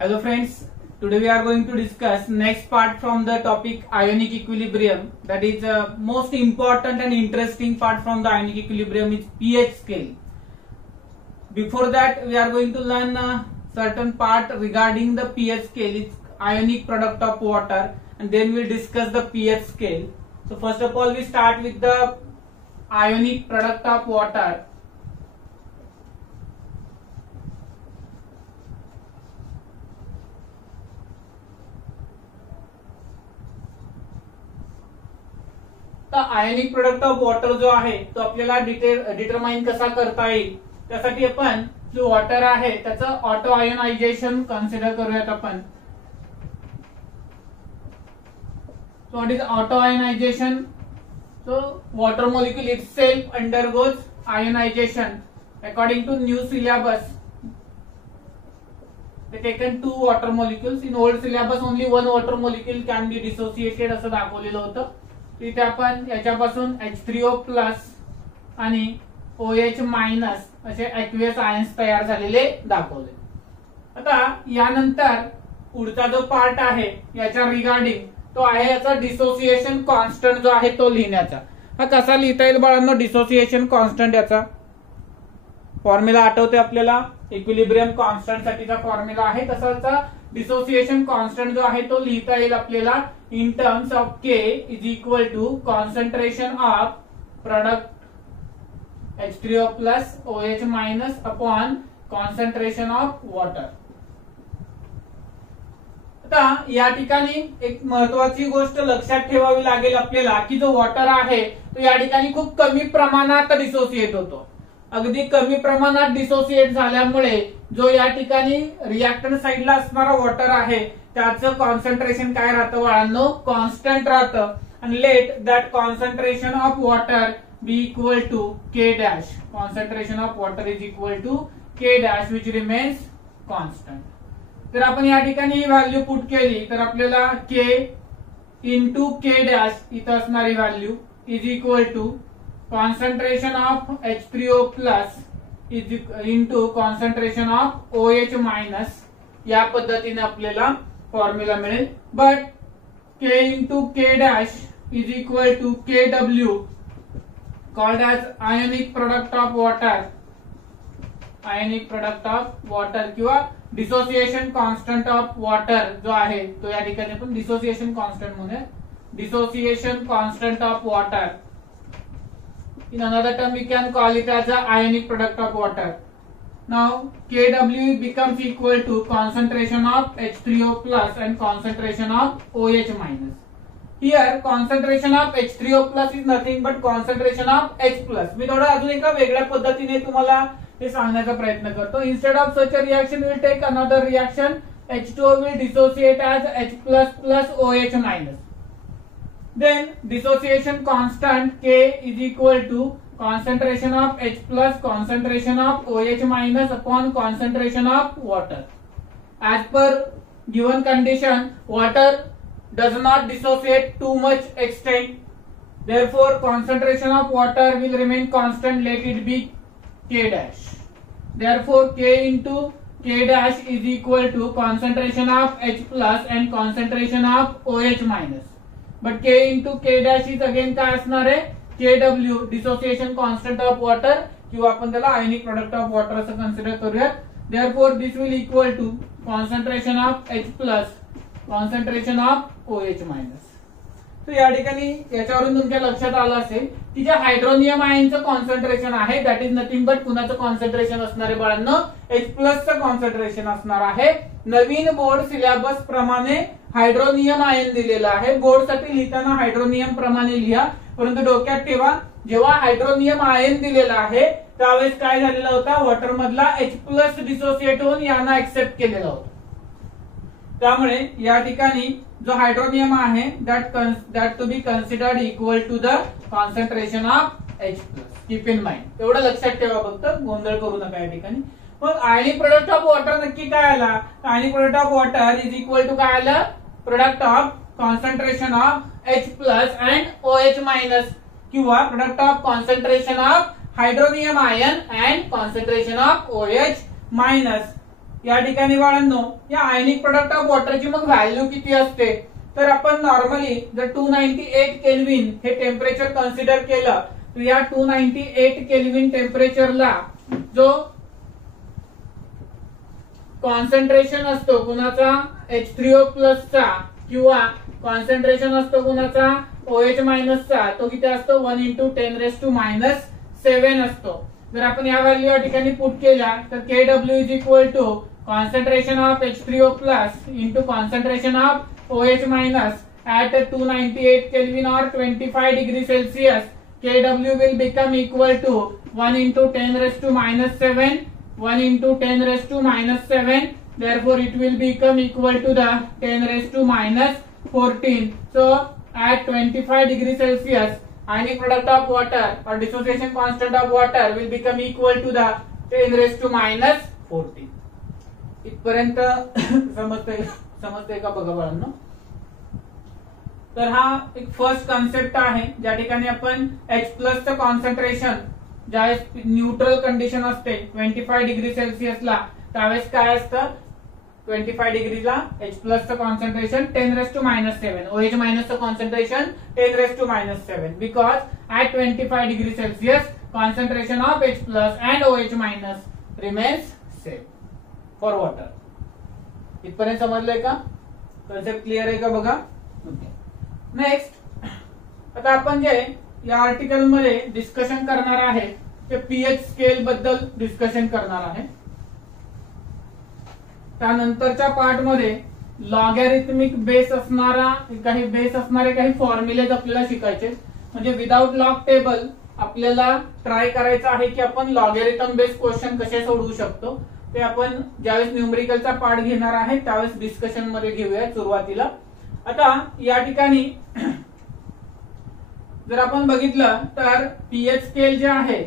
Hello friends, today we are going to discuss next part from the topic ionic equilibrium. That is most important and interesting part from the ionic equilibrium is pH scale. Before that we are going to learn a certain part regarding the pH scale. It's ionic product of water, and then we'll discuss the pH scale. So first of all we start with the ionic product of water. तर ionic product of water जो आहे तो आपल्याला determine कसा करता येईल त्यासाठी आपण जो वॉटर आहे त्याचं ऑटो आयोनायझेशन कन्सिडर करूयात आपण. So what is auto ionisation? So water molecule itself undergoes ionisation according to new syllabus. They taken two water molecules. In old syllabus only one water molecule can be dissociated असं दाखवलेलं होतं. इथे आपण याच्यापासून H3O plus आणि OH minus असे ऍक्वियस ions तयार झालेले दाखवले. आता यानंतर पुढचा जो पार्ट आहे याच्या रिगार्डिंग तो आहे याचा डिसोसिएशन कॉन्स्टंट जो आहे तो लिहिण्याचा. हा कसा लिहिता येईल बाळांनो? डिसोसिएशन कॉन्स्टंट याचा फॉर्म्युला आठवते आपल्याला, इक्विलिब्रियम कॉन्स्टंट साठीचा फॉर्म्युला आहे तसाचा डिसोसिएशन कॉन्स्टंट जो आहे तो लिहिता येईल आपल्याला in terms of K is equal to concentration of product H3O plus OH minus upon concentration of water. आता या ठिकाणी एक महत्वाची गोष्ट लक्षात ठेवावी लागेल आपल्याला की जो वॉटर आहे तो या ठिकाणी खूप कमी प्रमाणात डिसोसिएट होतो. अगदी कमी प्रमाणात डिसोसिएट झाल्यामुळे जो या ठिकाणी रिएक्टंट साइडला असणारा वॉटर आहे त्याचं कॉन्सन्ट्रेशन काय राहतं बाळांनो? कॉन्स्टंट राहतं. आणि let that concentration of water be equal to K dash. Concentration of water is equal to K dash which remains constant. तर आपण या ठिकाणी ही व्हॅल्यू पुट केली तर आपल्याला K इंटू K डॅश इथं असणारी value is equal to concentration of H3O plus is into concentration of OH minus या पद्धतीने आपल्याला फॉर्म्युला मिळेल. But K into K dash is equal to KW called as ionic product of water. ionic product of water किंवा dissociation constant of water जो आहे तो या ठिकाणी आपण डिसोसिएशन कॉन्स्टंट म्हणूया. Dissociation constant of water. In another term, we can call it as a ionic product of water. Now, Kw becomes equal to concentration of H3O plus and concentration of OH minus. Here, concentration of H3O plus is nothing but concentration of H plus. मी थोडा अजून एका वेगळ्या पद्धतीने तुम्हाला हे सांगण्याचा प्रयत्न करतो. Instead of such a reaction, we will take another reaction. H2O will dissociate as H plus plus OH minus. Then dissociation constant K is equal to concentration of H plus concentration of OH minus upon concentration of water. As per given condition, water does not dissociate too much extent. Therefore, concentration of water will remain constant. Let it be K dash. Therefore, K into K dash is equal to concentration of H plus and concentration of OH minus. But K into K dash is again काय असणार आहे? KW dissociation constant of water किंवा आपण त्याला ionic product of water असं consider करूयात. Therefore this will equal to concentration of H plus concentration of OH minus. तर या ठिकाणी याच्यावरून तुमच्या लक्षात आलं असेल की जे हायड्रोनियम आयनचं कॉन्सन्ट्रेशन आहे दॅट इज नथिंग बट कुणाचं कॉन्सन्ट्रेशन असणार आहे बाळांनो? H प्लसचं कॉन्सन्ट्रेशन असणार आहे. नवीन बोर्ड सिलेबस प्रमाणे हायड्रोनियम आयन दिलेला आहे. बोर्ड साठी लिहिताना हायड्रोनियम प्रमाणे लिहा, परंतु डोक्यात ठेवा जेव्हा हायड्रोनियम आयन दिलेला आहे त्यावेळेस काय झालेला होता? वॉटर मधला H प्लस डिसोसिएट होऊन यांना एक्सेप्ट केलेला होता. त्यामुळे या ठिकाणी जो हायड्रोनियम आहे that to be considered equal to the concentration of H plus. Keep in mind, एवढं लक्षात ठेवा, फक्त गोंधळ करू नका या ठिकाणी. मग आयनिक प्रोडक्ट ऑफ वॉटर नक्की काय आला? Ionic product of water is equal to काय आलं? Product of concentration of H plus and OH minus किंवा product of concentration of hydronium ion and concentration of OH minus या ठिकाणी बाळांनो या आयनिक प्रोडक्ट ऑफ वॉटरची मग व्हॅल्यू किती असते, तर आपण नॉर्मली जर 298 केल्विन हे टेम्परेचर कन्सिडर केलं तर या 298 केल्विन टेम्परेचरला जो कॉन्सन्ट्रेशन असतो कुणाचा H3O प्लसचा किंवा कॉन्सन्ट्रेशन असतो कुणाचा OH मायनसचा, तो किती असतो 1 × 10⁻⁷ असतो. जर आपण या व्हॅल्यू या ठिकाणी पुट केल्या तर Kw is equal to concentration of H3O plus into concentration of OH minus at 298 Kelvin or 25 degree Celsius. Kw will become equal to 1 × 10⁻⁷, 1 × 10⁻⁷. Therefore, it will become equal to the 10⁻14. So, at 25 degree Celsius, ionic product of water or dissociation constant of water will become equal to the 10⁻14. इथपर्यंत समजतंय का बघा बाळांनो. तर हा एक first concept आहे ज्या ठिकाणी आपण H प्लसचं कॉन्सन्ट्रेशन ज्यावेळेस न्यूट्रल कंडिशन असते 25 डिग्री सेल्सिअसला त्यावेळेस काय असतं 25 डिग्रीला H प्लसचं कॉन्सन्ट्रेशन 10⁻⁷, OH मायनसचं concentration 10⁻⁷, because at 25 degree celsius concentration of H plus and OH minus remains same for water. इथपर्यंत समजलंय का, कन्सेप्ट क्लिअर आहे का बघा. नेक्स्ट आता आपण जे या आर्टिकल मध्ये डिस्कशन करणार आहे ते पीएच स्केल बद्दल डिस्कशन करणार आहे. त्यानंतरच्या पार्ट मध्ये लॉगॅरिथमिक बेस असणारे काही फॉर्म्युलेज आपल्याला शिकायचे. म्हणजे विदाउट लॉग टेबल आपल्याला ट्राय करायचं आहे की आपण लॉगॅरिथम बेस क्वेश्चन कसे सोडवू शकतो. ते आपण ज्यावेळेस न्यूमेरिकलचा पार्ट घेणार आहे त्यावेळेस डिस्कशन मध्ये घेऊया सुरुवातीला. आता या ठिकाणी जर आपण बघितलं तर पीएच स्केल जे आहे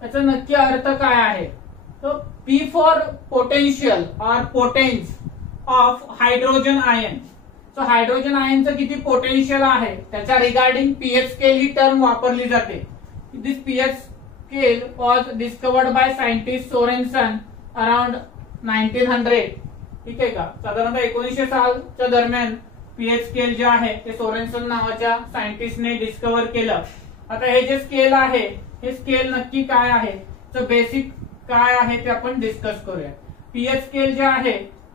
त्याचा नक्की अर्थ काय आहे. तो P फॉर पोटेन्शियल और potens of hydrogen ion. So hydrogen आयनचं किती पोटेन्शियल आहे त्याच्या रिगार्डिंग पीएच स्केल ही टर्म वापरली जाते. This pH scale was discovered by scientist Sorensen around 1900. ठीक आहे का, साधारणतः 1900 सालच्या दरम्यान पीएच स्केल जे आहे ते सोरेनसन नावाच्या सायंटिस्टने डिस्कवर केलं. आता हे जे स्केल आहे हे स्केल नक्की काय आहे, तर बेसिक काय आहे ते आपण डिस्कस करूया. पीएच स्केल जे आहे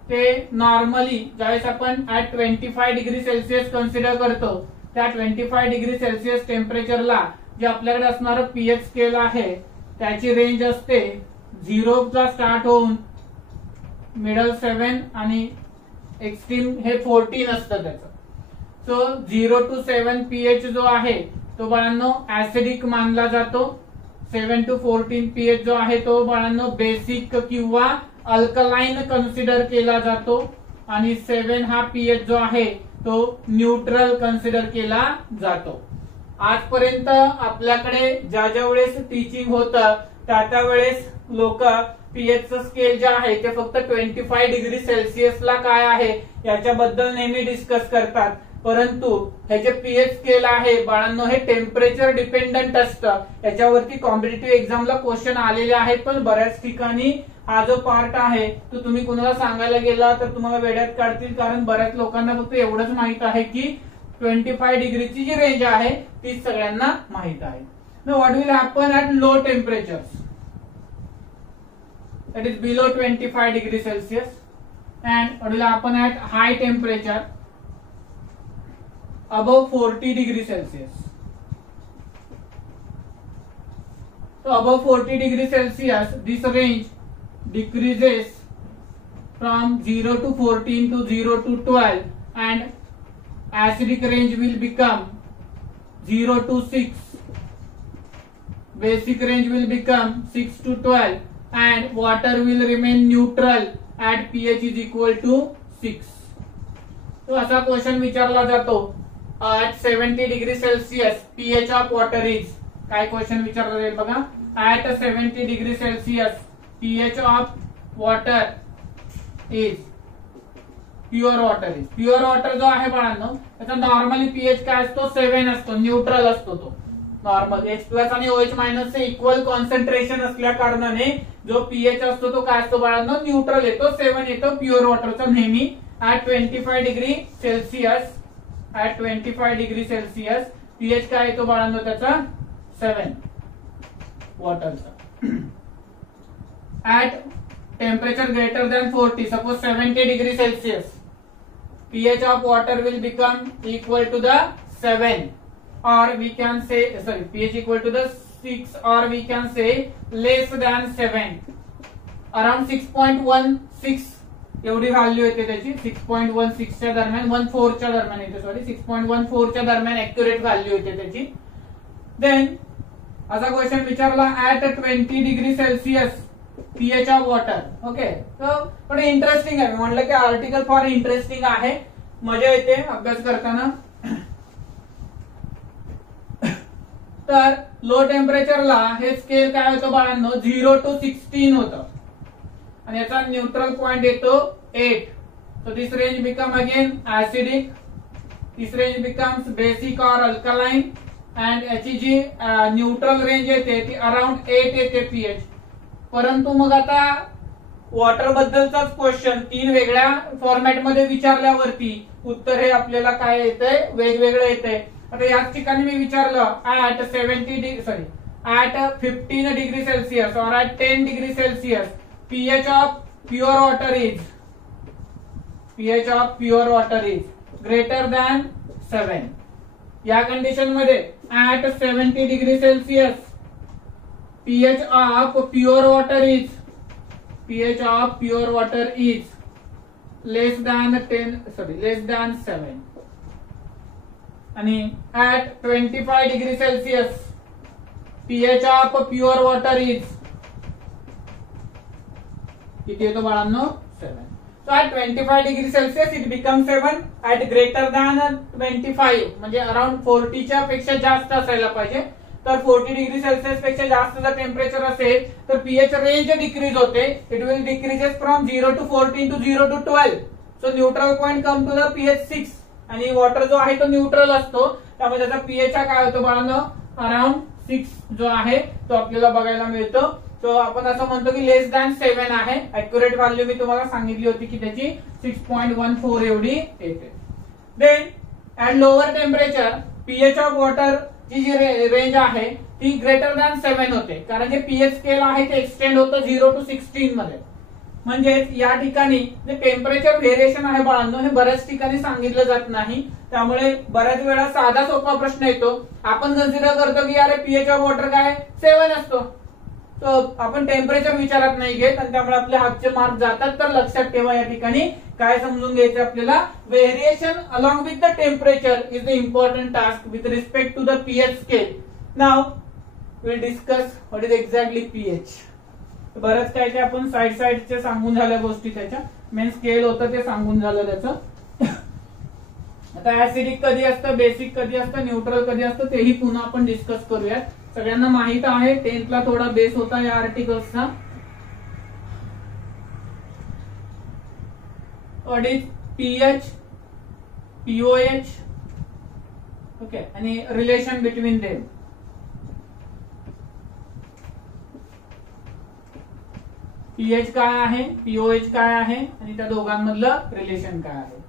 ते नॉर्मली ज्यावेळेस आपण ऍट 25 डिग्री सेल्सिअस कन्सिडर करतो त्या 25 डिग्री सेल्सिअस टेम्परेचरला जे आपल्याकडे असणारं पीएच स्केल आहे त्याची रेंज असते 0 चा स्टार्ट होऊन मिडल 7 आणि एक्स्ट्रीम हे 14 असतं त्याचं. सो 0 to 7 पीएच जो आहे तो बाळांनो ऍसिडिक मानला जातो. 7 to 14 पीएच जो आहे तो बाळांनो बेसिक किंवा अल्कलाइन कन्सिडर केला जातो. आणि 7 हा पीएच जो आहे तो न्यूट्रल कन्सिडर केला जातो. आजपर्यंत आपल्याकडे ज्या वेळेस टीचिंग होतं त्या वेळेस लोक पीएच स्केल जे आहे ते फक्त 25 डिग्री सेल्सिअसला काय आहे याच्याबद्दल नेहमी डिस्कस करतात. परंतु हे जे पीएच स्केल आहे बाळांनो हे टेम्परेचर डिपेंडंट असतं. याच्यावरती कॉम्पिटिटिव्ह एक्झामला क्वेश्चन आलेले आहेत. पण बऱ्याच ठिकाणी हा जो पार्ट आहे तो तुम्ही कुणाला सांगायला गेला तर तुम्हाला वेड्यात काढतील. कारण बऱ्याच लोकांना फक्त एवढंच माहित आहे की 25 डिग्रीची जी रेंज आहे ती सगळ्यांना माहित आहे. What will happen at low temperatures, that is below 25 degree Celsius, and what will happen at high temperature above 40 degree Celsius. So above 40 degree Celsius this range decreases from 0 to 14 to 0 to 12 and acidic range will become 0 to 6, basic range will become 6 to 12 and water will remain neutral at pH is equal to 6. तो असा question विचारला जातो at 70 degree celsius pH of water is. काय question विचारला जाईल बघा. at 70 degree celsius pH of water is pure water is. Pure water जो आहे बाळांनो त्याचा नॉर्मली पीएच काय असतो 7 असतो, न्यूट्रल असतो. तो नॉर्मल H प्लस आणि OH मायनस चे इक्वल कॉन्सन्ट्रेशन असल्या कारणाने जो पीएच असतो तो काय असतो बाळांनो, न्यूट्रल येतो, 7 येतो प्युअर वॉटरचा नेहमी at 25 degree celsius. At 25 degree celsius pH काय येतो बाळांनो त्याचा 7 वॉटरचा. At temperature greater than 40, suppose 70 degree celsius, pH of water will become equal to the 7, or we can say pH equal to the 6, or we can say less than 7, around 6.16 एवढी value येते त्याची. 6.16 च्या दरम्यान, 14 च्या दरम्यान येते, sorry 6.14 च्या दरम्यान ऍक्युरेट व्हॅल्यू येते त्याची. देन असा क्वेश्चन विचारला at 20 degree celsius pH of water. Okay, पण इंटरेस्टिंग आहे, म्हटलं की आर्टिकल फार इंटरेस्टिंग आहे, मजा येते अभ्यास करताना. तर लो टेम्परेचरला हे स्केल काय होतं बाळांनो, 0 to 16 होतं, आणि याचा न्यूट्रल पॉइंट येतो 8. So this range become again acidic, this range becomes basic और अल्कलाइन, अँड याची जी न्यूट्रल रेंज येते ती अराउंड 8 येते पीएच. परंतु मग आता वॉटर बद्दलचाच क्वेश्चन 3 वेगळ्या फॉर्मॅटमध्ये विचारल्यावरती उत्तर हे आपल्याला काय येतंय, वेगवेगळं येतंय. आता याच ठिकाणी मी विचारलं ऍट 15 डिग्री सेल्सिअस और at 10 degree celsius pH of pure water is greater than 7. या कंडिशन मध्ये at 70 degree celsius pH of pure water is less than 7. आणि at 25 degree Celsius pH of pure water is किती येतो बाळांनो, 7. So at 25 degree Celsius it becomes 7. At greater than 25 म्हणजे around 40 च्या पेक्षा जास्त असायला पाहिजे. तर 40 डिग्री सेल्सिअस पेक्षा जास्त जर टेम्परेचर असेल तर पीएच रेंज डिक्रीज होते. It will decreases from 0 to 14 to 0 to 12. So neutral point come to the pH 6, आणि वॉटर जो आहे तो न्यूट्रल असतो, त्यामुळे त्याचा पीएच काय होतो बाळांनो, अराउंड 6 जो आहे तो आपल्याला बघायला मिळतो. सो आपण असं म्हणतो की लेस दॅन 7 आहे. ऍक्युरेट व्हॅल्यू मी तुम्हाला सांगितली होती की त्याची 6.14 एवढी येते. Then at lower temperature pH of water ची जी रेंज आहे ती ग्रेटर दॅन 7 होते, कारण जे पीएच स्केल आहे ते एक्सटेंड होतं 0 to 16 मध्ये. म्हणजेच या ठिकाणी जे टेम्परेचर व्हेरिएशन आहे बाळांनो हे बऱ्याच ठिकाणी सांगितलं जात नाही, त्यामुळे बऱ्याच वेळा साधा सोपा प्रश्न येतो. आपण कन्सिडर करतो की अरे पीएच ऑफ वॉटर काय 7 असतो, तो आपण टेम्परेचर विचारात नाही घेत, आणि त्यामुळे आपले हातचे मार्क जातात. तर लक्षात ठेवा या ठिकाणी काय समजून घ्यायचं आपल्याला, variation along with the temperature is the important task with respect to the pH scale. Now will discuss what is exactly pH. बरंच काय काय आपण साईडचे सांगून झाल्या गोष्टी, त्याच्या मेन स्केल होतं ते सांगून झालं त्याचं. आता ऍसिडिक कधी असतं, बेसिक कधी असतं, न्यूट्रल कधी असतं तेही पुन्हा आपण डिस्कस करूयात. सगळ्यांना माहित आहे 10th ला थोडा बेस होता या आर्टिकल्सचा. What is pH, pOH, okay, आणि रिलेशन बिटवीन देम. पीएच काय आहे, पीओएच काय आहे, आणि त्या दोघांमधलं रिलेशन काय आहे.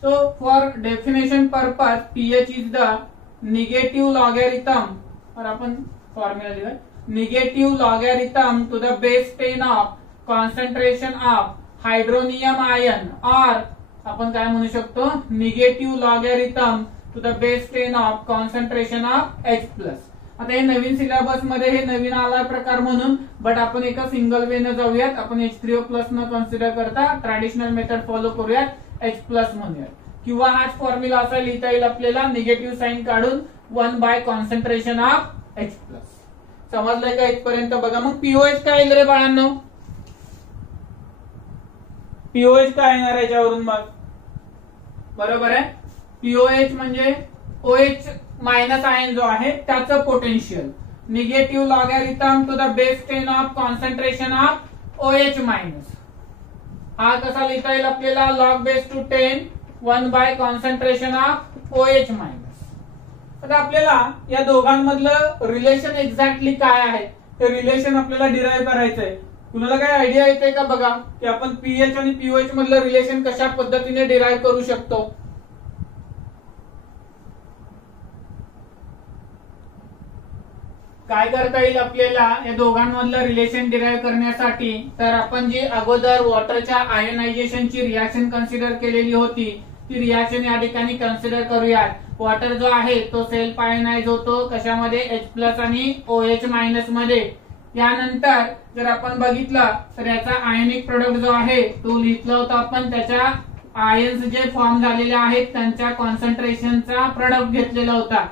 So for definition purpose pH is the negative logarithm, और आपण फॉर्म्युला लिहूया, negative logarithm to the base 10 of concentration of hydronium ion, और आपण काय म्हणू शकतो, negative logarithm to the base 10 of concentration of H+. आता हे नवीन सिलेबस मध्ये हे नवीन आला प्रकार म्हणून, बट आपण एका सिंगल वे न जाऊयात, आपण H3O+ न कन्सिडर करता ट्रॅडिशनल मेथड फॉलो करूयात, H+ म्हणूयात. किंवा हाच फॉर्म्युला असा लिहिता येईल आपल्याला, निगेटिव्ह साइन काढून 1 बाय कॉन्सन्ट्रेशन ऑफ H+. समजलंय का इथपर्यंत? बघा मग पीओएच काय येईल रे बाळांनो, पीओएच काय येणार याच्यावरून मग, बरोबर आहे. पीओएच म्हणजे OH मायनस आयन जो आहे त्याचं potential, negative logarithm to the base 10 of concentration of OH minus. हा कसा लिहिता येईल आपल्याला, log base to 10 1 by concentration of OH minus. आता आपल्याला या दोघांमधलं रिलेशन एक्झॅक्टली काय आहे ते रिलेशन आपल्याला डिराईव्ह करायचंय. कुणाला काय आयडिया येते का बघा की आपण पीएच आणि पीओएच मधलं रिलेशन कशा पद्धतीने डिराईव्ह करू शकतो? काय करता येईल आपल्याला या दोघांमधलं रिलेशन डिराईव्ह करण्यासाठी? तर आपण जी अगोदर वॉटरच्या आयोनायझेशनची रिएक्शन कन्सिडर केलेली होती ती रिएक्शन या ठिकाणी कन्सिडर करूयात. वॉटर जो आहे तो सेल्फ आयोनाइज होतो कशामध्ये? H+ आणि OH- मध्ये. यानंतर जर आपण बघितलं तर याचा आयोनिक प्रोडक्ट जो आहे तो लिहितला होता आपण, त्याच्या आयन्स जे फॉर्म झालेले आहेत त्यांच्या कॉन्सन्ट्रेशनचा प्रोडक्ट घेतलेला होता.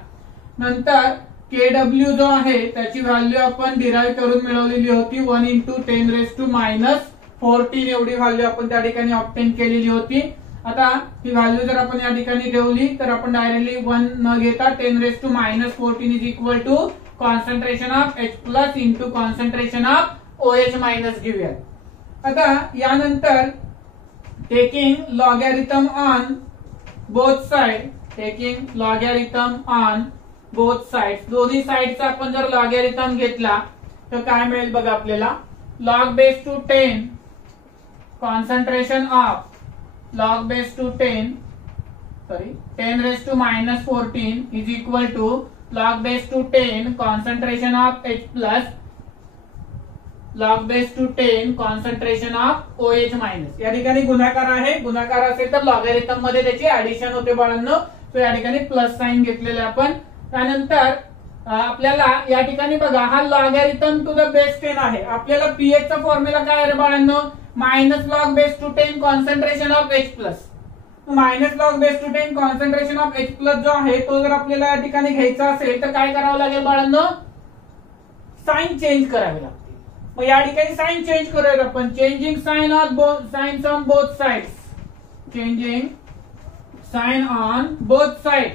नंतर Kw जो आहे त्याची व्हॅल्यू आपण डिराईव्ह करून मिळवलेली होती 1 × 10⁻⁴ एवढी व्हॅल्यू आपण त्या ठिकाणी ऑब्टेन केलेली होती. आता ही व्हॅल्यू जर आपण या ठिकाणी ठेवली तर आपण डायरेक्टली 1 न घेता 10⁻⁴ is equal to concentration of H+ into concentration of OH- घेऊयात. आता यानंतर taking logarithm on both side, taking logarithm on both sides, दोन्ही साइडचा आपण जर लॉगॅरिथम घेतला तर काय मिळेल बघा आपल्याला? log⁻10 concentration of log⁻10 10⁻⁻14 is equal to log⁻10 concentration of H+ log⁻10 concentration of OH-. या ठिकाणी गुणाकार आहे, गुणाकार असेल तर लॉगॅरिथम मध्ये त्याची ऍडिशन होते बाळांनो. तो या ठिकाणी प्लस साइन घेतलेला आहे आपण. त्यानंतर आपल्याला या ठिकाणी बघा हा लॉगॅरिथम टू द बेस 10 आहे. आपल्याला पीएच चा फॉर्म्युला काय आहे बाळांनो? -log⁻10 concentration of H+. -log⁻10 concentration of H+ जो आहे तो जर आपल्याला या ठिकाणी घ्यायचा असेल तर काय करावं लागेल बाळांनो? साइन चेंज करावी लागते. मग या ठिकाणी साइन चेंज करूयात आपण. Changing sign on both sides, changing sign on both side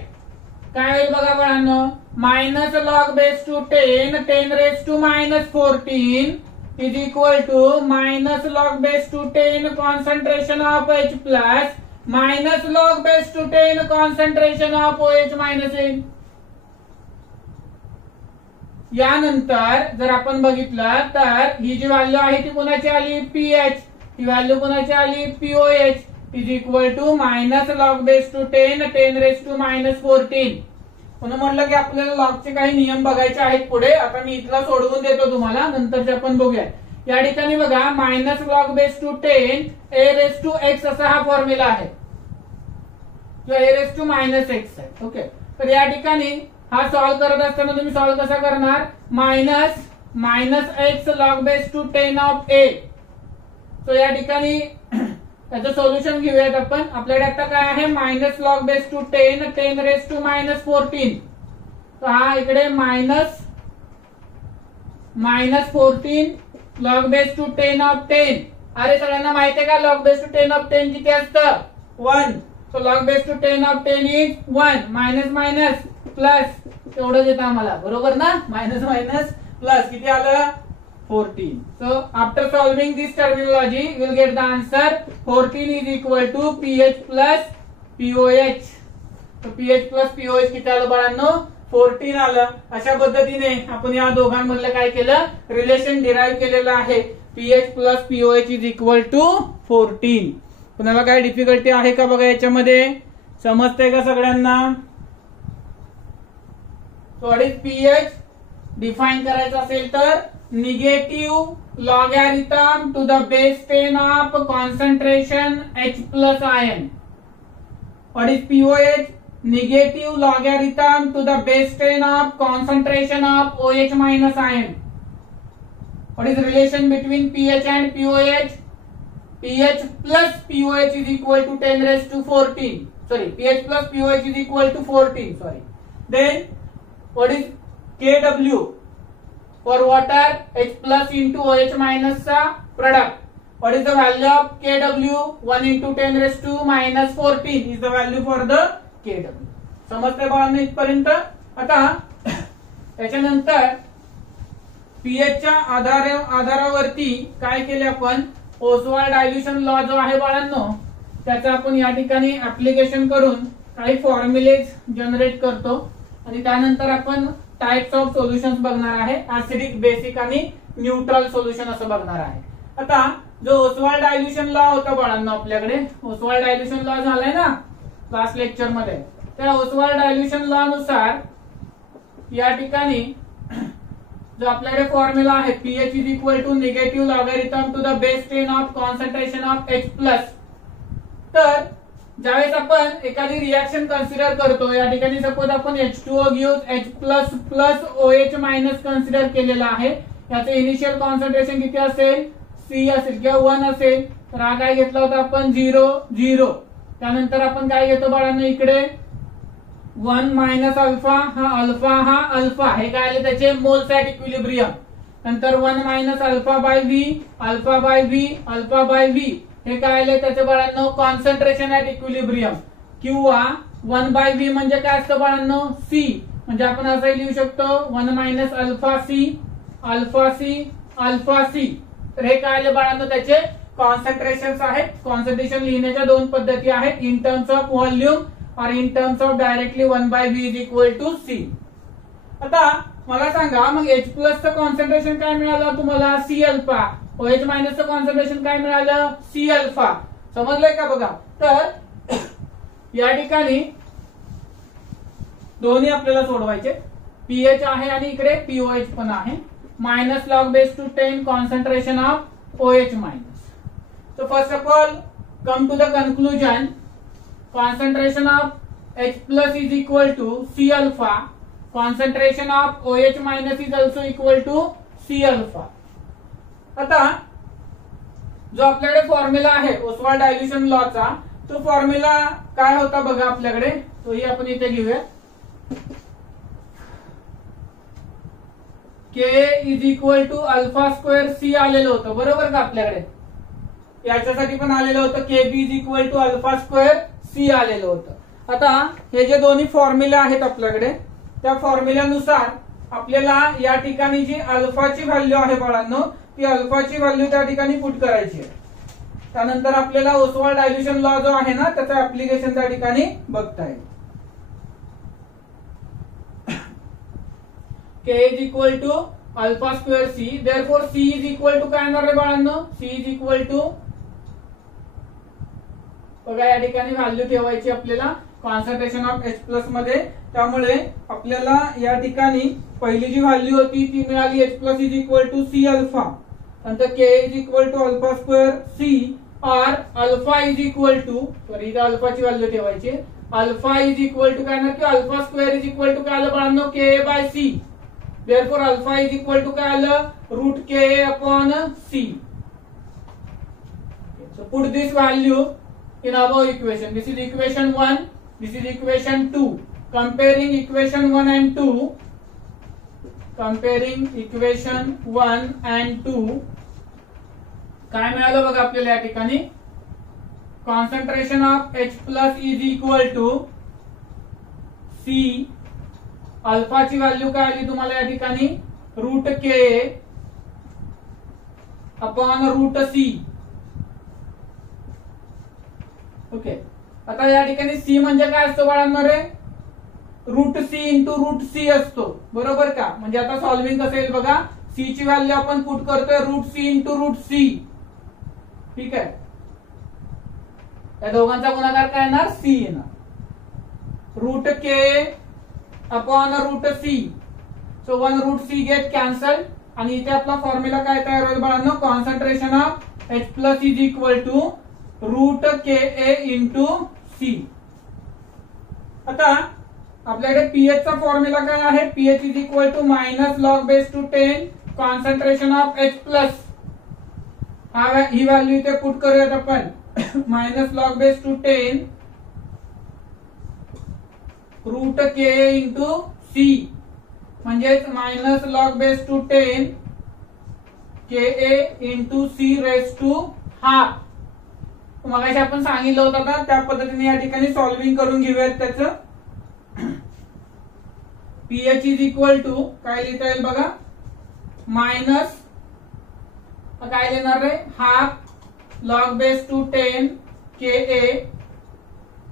काय होईल बघा बाळांनो? -log⁻10 10⁻⁻14 is equal to -log⁻10 concentration of H+ -log⁻10 concentration of OH-. यानंतर जर आपण बघितलं तर ही जी व्हॅल्यू आहे ती कोणाची आली? पीएच. ही व्हॅल्यू कोणाची आली? POH is equal to -log⁻10 10⁻⁻14. म्हणून म्हटलं की आपल्याला लॉगचे काही नियम बघायचे आहेत पुढे. आता मी इथला सोडवून देतो तुम्हाला, नंतरचे आपण बघूया. या ठिकाणी बघा -log⁻10 a⁻x असा हा फॉर्म्युला आहे जो a⁻−x आहे. ओके, तर या ठिकाणी हा सॉल्व्ह करत असताना तुम्ही सॉल्व्ह कसा करणार? -x log⁻10 of a. तो या ठिकाणी त्याचं सोल्युशन घेऊयात आपण. आपल्याकडे आता काय आहे? -log⁻10 10⁻14. तर हा इकडे -14 log⁻10 ऑफ 10. अरे सगळ्यांना माहिती आहे का log⁻10 ऑफ 10 किती असतं? 1. So log⁻10 of 10 is 1. Minus plus एवढंच येतं आम्हाला, बरोबर ना? मायनस प्लस किती आलं? 14. So after solving this terminology, you will get the answer 14 is equal to pH plus POH. So pH plus POH किती आलं बाळांनो? 14 आलं. अशा पद्धतीने आपण या दोघांमधलं काय केलं? रिलेशन डिराईव्ह केलेलं आहे. pH plus POH is equal to 14. कुणाला काय डिफिकल्टी आहे का बघा याच्यामध्ये? समजतंय का सगळ्यांना? What is pH? डिफाइन करायचं असेल तर negative logarithm to the base 10 of concentration H+ ion. What is pOH? Negative logarithm to the base 10 of concentration of OH- ion. What is relation between pH and POH? pH plus POH is equal to 10⁻14. Sorry, pH plus POH is equal to 14. Sorry. Then what is Kw for water? H+ into OH- चा product. What is the value of Kw? 1 into 10⁻14 is the value for the Kw. समजतंय बाळांनो इथपर्यंत? आता त्याच्यानंतर pH च्या आधारावरती काय केले आपण? ओसवाल्ड डायल्युशन लॉ जो आहे बाळांनो त्याचा आपण या ठिकाणी ऍप्लिकेशन करून काही फॉर्म्युलेज जनरेट करतो आणि त्यानंतर आपण टाइप्स ऑफ सोल्युशन्स बघणार आहे. ऍसिडिक, बेसिक आणि न्यूट्रल सोल्युशन असं बघणार आहे. आता जो ओसवाल्ड डायल्युशन लॉ होता बाळांनो आपल्याकडे, ओसवाल्ड डायल्युशन लॉ झालाय ना लास्ट लेक्चर मध्ये, त्या ओसवाल्ड डायल्युशन लॉ नुसार या ठिकाणी जो आपल्याकडे फॉर्म्युला आहे pH is equal to negative logarithm to the base 10 of concentration of H plus. तर ज्यावेळेस आपण एखादी रिएक्शन कन्सिडर करतो, या ठिकाणी सपोज आपण H2O घेऊ, H plus plus OH minus consider केलेला आहे, याचे इनिशियल कॉन्सन्ट्रेशन किती असेल, C असेल किंवा 1 असेल. तर हा काय घेतला होता आपण 0 0. त्यानंतर आपण काय घेतो बाळांनो इकडे 1 मायनस अल्फा, हा अल्फा, हे काय आले त्याचे मोल्स ऍट इक्विलिब्रियम. नंतर 1 minus alpha by V, alpha by V, alpha by V, हे काय आले त्याचे बाळांनो कॉन्सन्ट्रेशन ऍट इक्विलिब्रियम. किंवा 1 बाय व्ही म्हणजे काय असतं बाळांनो सी, म्हणजे आपण असं लिहू शकतो 1 minus alpha C, alpha C, alpha C. तर हे काय आले बाळांनो त्याचे कॉन्सन्ट्रेशन आहेत. कॉन्सन्ट्रेशन लिहिण्याच्या दोन पद्धती आहेत, इन टर्म्स ऑफ व्हॉल्यूम और in terms of directly 1 by V is equal to C. आता मला सांगा मग H प्लसचं कॉन्सन्ट्रेशन काय मिळालं तुम्हाला, सी अल्फा. OH मायनसचं कॉन्सन्ट्रेशन काय मिळालं, सी अल्फा. समजलंय का बघा. तर या ठिकाणी दोन्ही आपल्याला सोडवायचे, पीएच आहे आणि इकडे पीओएच पण आहे. Minus log base to 10 concentration of OH minus. So first of all, come to the conclusion, concentration of H plus is equal to C alpha, concentration of OH minus is also equal to C alpha. आता जो आपल्याकडे formula आहे Oswald dilution लॉचा, तो formula काय होता बघा आपल्याकडे, तोही आपण इथे घेऊया. K is equal to alpha square C आलेलं होतं बरोबर का आपल्याकडे, याच्यासाठी पण आलेलं होतं KB is equal to alpha square C आलेलं होतं. आता हे जे दोन्ही फॉर्म्युले आहेत आपल्याकडे, त्या फॉर्म्युल्यानुसार आपल्याला या ठिकाणी जी अल्फाची व्हॅल्यू आहे बाळांनो, ती अल्फाची व्हॅल्यू त्या ठिकाणी पुट करायची आहे. त्यानंतर आपल्याला ओसवाल्ड डायल्युशन लॉ जो आहे ना त्याचं ऍप्लिकेशन त्या ठिकाणी बघता येईल. K is equal to alpha square C, therefore C is equal to काय येणार रे बाळांनो, C इज इक्वल टू बघा या ठिकाणी व्हॅल्यू ठेवायची आपल्याला कॉन्सन्ट्रेशन ऑफ H प्लस मध्ये. त्यामुळे आपल्याला या ठिकाणी पहिली जी व्हॅल्यू होती ती मिळाली H plus is equal to C alpha, नंतर K is equal to alpha square C, और alpha is equal to, sorry इथं अल्फाची व्हॅल्यू ठेवायची, अल्फा इज इक्वल टू काय येणार की alpha square is equal to काय आलं बाळांनो K by C. Therefore alpha is equal to काय आलं root Ka upon C. So put this value in above equation. This is equation 1, this is equation 2. Comparing equation 1 and 2, comparing equation 1 and 2, काय मिळालं बघा आपल्याला या ठिकाणी, concentration of H plus is equal to C, अल्फाची value काय आली तुम्हाला या ठिकाणी root K upon root C. Okay. आता या ठिकाणी C म्हणजे काय असतो बाळांनो रे, root C into root C असतो बरोबर का. म्हणजे आता सॉल्व्हिंग कसं येईल बघा, C ची व्हॅल्यू आपण पुट करतोय root C into root C. ठीक आहे, या दोघांचा गुणाकार काय येणार C येणार, root K upon root C. So 1 root C get cancel आणि इथे आपला फॉर्म्युला काय तयार होईल बाळांनो, concentration of H plus is equal to root Ka into C. आता आपल्याकडे पीएच चा फॉर्म्युला काय आहे, pH is equal to minus log base to 10 concentration of H plus. ही व्हॅल्यू इथे पुट करूयात आपण, minus log base to 10 root K into C, म्हणजेच minus log base to 10 Ka into C raise to half. मगाशी आपण सांगितलं होतं ना त्या पद्धतीने या ठिकाणी सॉल्व्हिंग करून घेऊयात त्याचं. पीएच इज इक्वल टू काय लिहिता येईल बघा, मायनस काय लिहिणार रे, half log base to 10 Ka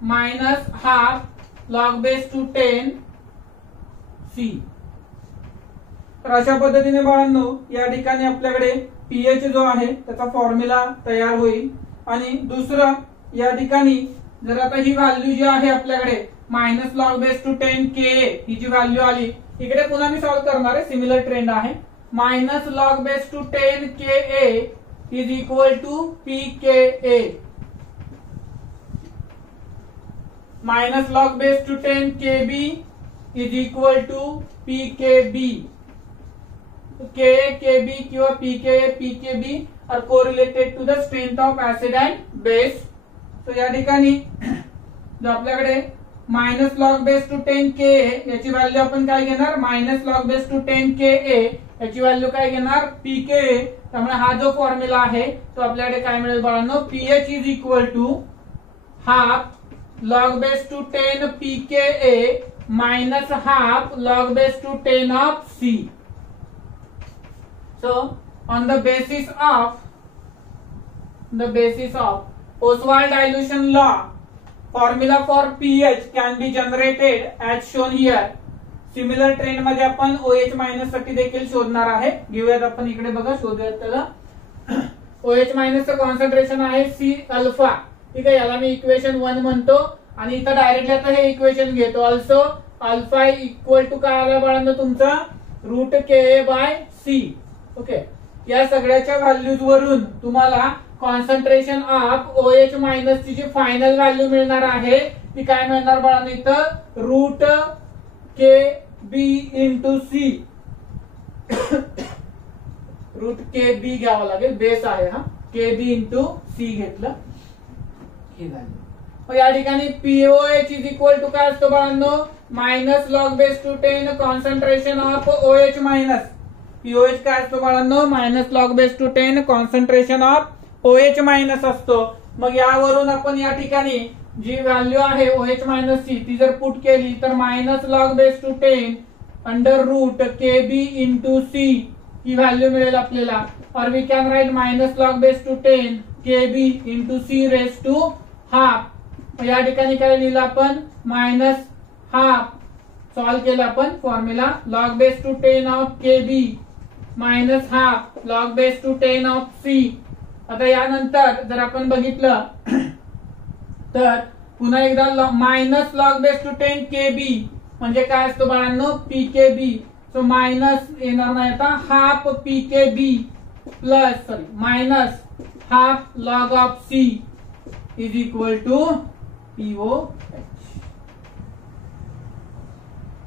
minus half log base to 10 C. तर अशा पद्धतीने बाळांनो या ठिकाणी आपल्याकडे पीएच जो आहे त्याचा फॉर्म्युला तयार होईल. आणि दुसरं या ठिकाणी जर आता ही व्हॅल्यू जी आहे आपल्याकडे minus log base to 10 K ही जी व्हॅल्यू आली, इकडे पुन्हा मी सॉल्व्ह करणार आहे, सिमिलर ट्रेंड आहे. Minus log base to 10 K is equal to P K A. Minus log base to 10 kb is equal to pkb. Ka, kb किंवा pka, pkb are correlated to the strength of acid and base. So या ठिकाणी जो आपल्याकडे minus log base to 10 ka याची value आपण काय घेणार, minus log base to 10 ka याची व्हॅल्यू काय घेणार, pka. त्यामुळे हा जो फॉर्म्युला आहे तो आपल्याकडे काय मिळेल बाळांनो, pH is equal to half log base to 10 pKa minus half log base to 10 of C. So on the basis of Ostwald dilution law, formula for pH can be generated as shown here. Similar trend मध्ये आपण OH minus साठी देखील शोधणार आहे. घेऊयात आपण इकडे बघा, शोधूयात त्याला. OH मायनस चं कॉन्सन्ट्रेशन आहे C अल्फा. ठीक आहे, याला मी इक्वेशन 1 म्हणतो आणि इथं डायरेक्टली आता हे इक्वेशन घेतो. ऑल्सो अल्फा इक्वल टू काय आला बाळांनो तुमचा, रूट के बाय सी. ओके, या सगळ्याच्या व्हॅल्यूज वरून तुम्हाला कॉन्सन्ट्रेशन ऑफ OH मायनस ची जी फायनल व्हॅल्यू मिळणार आहे ती काय मिळणार बाळांनो, इथं route K B into C. Route K बी घ्यावं लागेल, बेस आहे हा, के बी इंटू सी घेतलं. या ठिकाणी पीओएच इज इक्वल टू काय असतो बाळांनो, minus log base to 10 concentration of OH minus. POH काय असतो बाळांनो, minus log base to 10 concentration of OH minus असतो. मग यावरून आपण या ठिकाणी जी व्हॅल्यू आहे OH मायनस ची ती जर पुट केली तर minus log base to 10 under root K B into C ही व्हॅल्यू मिळेल आपल्याला. और we can write minus log base to 10 K B into C raise to half. या ठिकाणी काय लिहिलं आपण, मायनस हाफ. सॉल्व्ह केलं आपण formula, log base to 10 of K B minus half log base to 10 of C. आता यानंतर जर आपण बघितलं तर पुन्हा एकदा minus log base to 10 K B म्हणजे काय असतो बाळांनो, P K B. So minus येणार नाही आता, half P K B plus minus half log of C is equal to POH.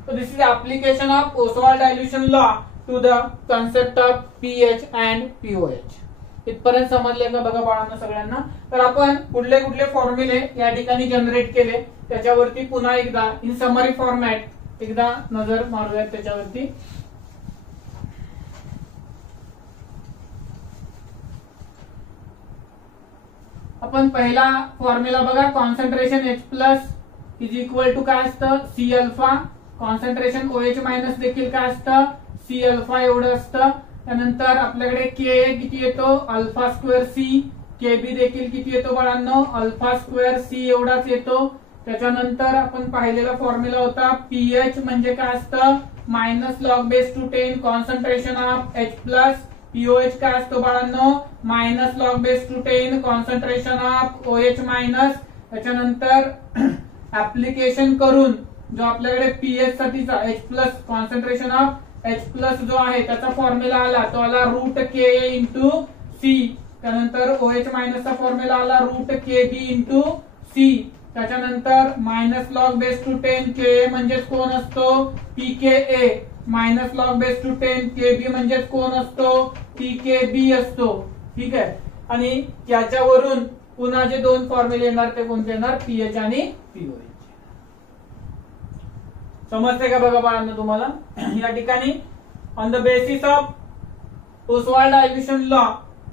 So this is the application of Ostwald dilution law to the concept of pH and POH. इथपर्यंत समजले का बघा बाळांना सगळ्यांना. तर आपण कुठले कुठले फॉर्म्युले या ठिकाणी जनरेट केले त्याच्यावरती पुन्हा एकदा इन समरी फॉर्मॅट एकदा नजर मारूयात त्याच्यावरती. आपण पहिला फॉर्म्युला बघा, concentration H plus is equal to काय असतं, C alpha. Concentration OH minus देखील काय असतं, सी अल्फा एवढं असतं. त्यानंतर आपल्याकडे के किती येतो, अल्फा स्क्वेअर सी. के बी देखील किती येतो बाळांनो, अल्फा स्क्वेअर सी एवढाच येतो. त्याच्यानंतर आपण पाहिलेला फॉर्म्युला होता पीएच म्हणजे काय असतं, minus log base to 10 concentration of H plus. POH काय असतो बाळांनो, minus log base to 10 concentration of OH minus. त्याच्यानंतर ऍप्लिकेशन करून जो आपल्याकडे पीएच साठीचा H plus concentration of H plus जो आहे त्याचा फॉर्म्युला आला तो आला रूट के इंटू सी. त्यानंतर OH मायनसचा फॉर्म्युला आला root K B into C. त्याच्यानंतर minus log base to 10 K म्हणजेच कोण असतो, पीके. Minus log base to 10 K B म्हणजेच कोण असतो, पीके बी असतो. ठीक आहे, आणि याच्यावरून पुन्हा जे दोन फॉर्म्युले येणार ते कोणते येणार, पीएच आणि पीओएच. समजते का बघा बाळांनो तुम्हाला. या ठिकाणी on the basis of Oswald dilution law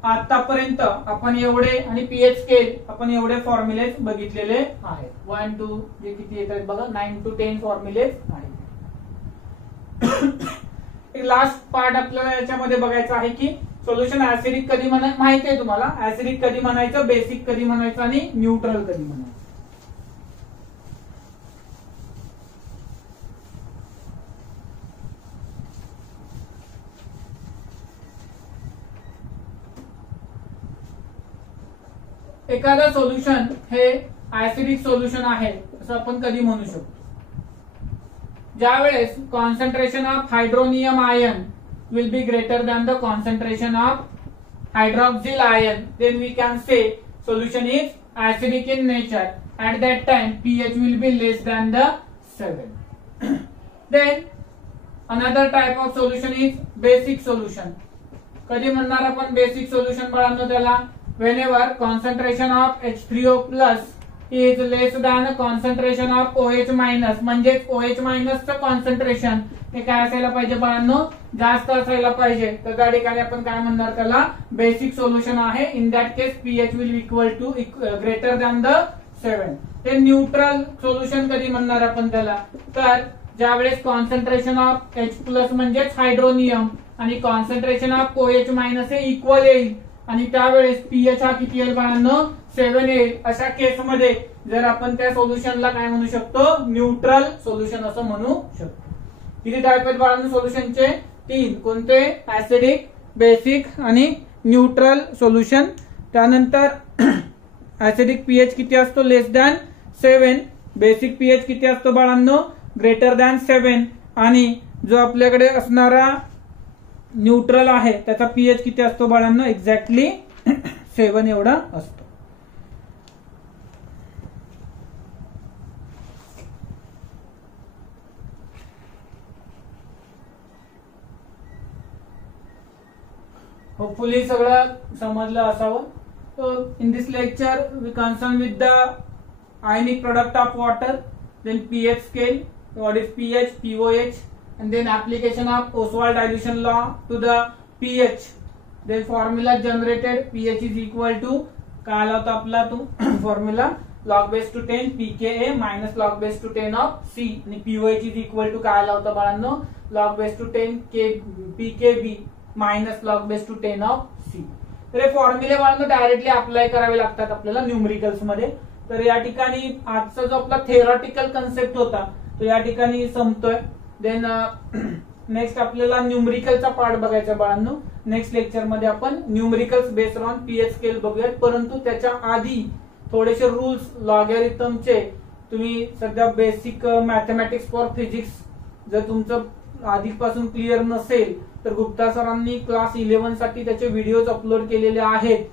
आतापर्यंत आपण एवढे आणि पीएच स्केल आपण एवढे फॉर्म्युले बघितलेले आहेत. 1 2 जे किती येतात बघा, 9 to 10 फॉर्म्युले आहेत. एक लास्ट पार्ट आपल्याला याच्यामध्ये बघायचं आहे की सोल्युशन ऍसिडिक कधी म्हणायचं माहिती आहे तुम्हाला, ऍसिडिक कधी म्हणायचं, बेसिक कधी म्हणायचं आणि न्यूट्रल कधी म्हणायचं. एखादा सोल्युशन हे ऍसिडिक सोल्युशन आहे असं आपण कधी म्हणू शकतो, ज्यावेळेस concentration of hydronium ion will be greater than the concentration of hydroxyl ion, then we can say solution is acidic in nature. At that time pH will be less than the 7. Then another type of solution is basic solution. कधी म्हणणार आपण basic solution बाळांनो त्याला, whenever concentration of H3O plus is less than concentration of OH minus, म्हणजे OH minus चं concentration हे काय असायला पाहिजे बाळांनो, जास्त असायला पाहिजे, तर त्या ठिकाणी आपण काय म्हणणार त्याला, बेसिक सोल्युशन आहे. In that case pH will equal to greater than the 7. ते न्यूट्रल सोल्युशन कधी म्हणणार आपण त्याला, तर ज्यावेळेस कॉन्सन्ट्रेशन ऑफ H प्लस म्हणजेच हायड्रोनियम आणि कॉन्सन्ट्रेशन ऑफ OH मायनस हे इक्वल येईल आणि त्यावेळेस पीएच हा किती येईल बाळांनो, 7 येईल. अशा केसमध्ये जर आपण त्या सोल्युशनला काय म्हणू शकतो, न्यूट्रल सोल्युशन असं म्हणू शकतो. किती टाइप आहेत बाळांनो सोल्युशनचे, 3. कोणते, ऍसिडिक, बेसिक आणि न्यूट्रल सोल्युशन. त्यानंतर ऍसिडिक पीएच किती असतो, लेस दॅन 7. बेसिक पीएच किती असतो बाळांनो, ग्रेटर दॅन 7. आणि जो आपल्याकडे असणारा न्यूट्रल आहे त्याचा पीएच किती असतो बाळांनो, एक्झॅक्टली 7 एवढा असतो. होपफुली सगळं समजलं असावं. So in this lecture we concern with the ionic product of water, then pH scale, what is pH, pOH, and then application of Ostwald dilution law to the pH. Then formula generated, pH is equal to काय आला होता आपला तो formula, log base to 10 pKa minus log base to 10 of C, आणि pOH is equal to काय आला होता बाळांनो, log base to 10 pKb minus log base to 10 of C. तर हे फॉर्म्युले बाळांनो डायरेक्टली अप्लाय करावे लागतात आपल्याला न्यूमरिकल्स मध्ये. तर या ठिकाणी आजचा जो आपला थेरॉटिकल कन्सेप्ट होता तो या ठिकाणी संपतोय. देन नेक्स्ट आपल्याला न्यूमरिकलचा पार्ट बघायचा बाळांनो. नेक्स्ट लेक्चर मध्ये आपण numericals based on pH scale बघूयात, परंतु त्याच्या आधी थोडेसे रूल्स लॉगॅरिथमचे, तुम्ही सध्या बेसिक मॅथमॅटिक्स फॉर फिजिक्स जर तुमचं आधीपासून क्लिअर नसेल तर गुप्ता सरांनी क्लास 11 साठी त्याचे व्हिडिओज अपलोड केलेले आहेत.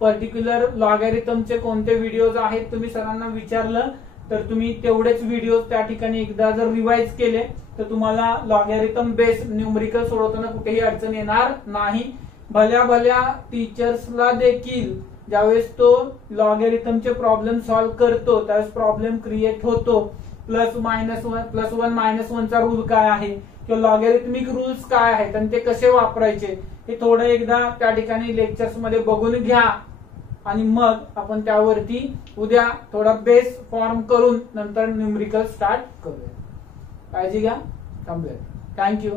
पर्टिक्युलर लॉगॅरिथमचे कोणते व्हिडिओज आहेत तुम्ही सरांना विचारलं तर तुम्ही तेवढेच व्हिडिओ त्या ठिकाणी एकदा जर रिवाइज केले तर तुम्हाला लॉगॅरिथम बेस्ड न्यूमरिकल सोडवताना कुठेही अडचण येणार नाही. भल्या टीचर्सला देखील ज्यावेळेस तो लॉगॅरिथमचे प्रॉब्लेम सॉल्व्ह करतो त्यावेळेस प्रॉब्लेम क्रिएट होतो. +1 -1 चा रूल काय आहे किंवा लॉगॅरिथमिक रूल्स काय आहेत आणि ते कसे वापरायचे हे थोडं एकदा त्या ठिकाणी लेक्चर्स मध्ये बघून घ्या आणि मग आपण त्यावरती उद्या थोडा बेस फॉर्म करून नंतर न्यूमरिकल स्टार्ट करूया. काळजी घ्या. थँक्यू.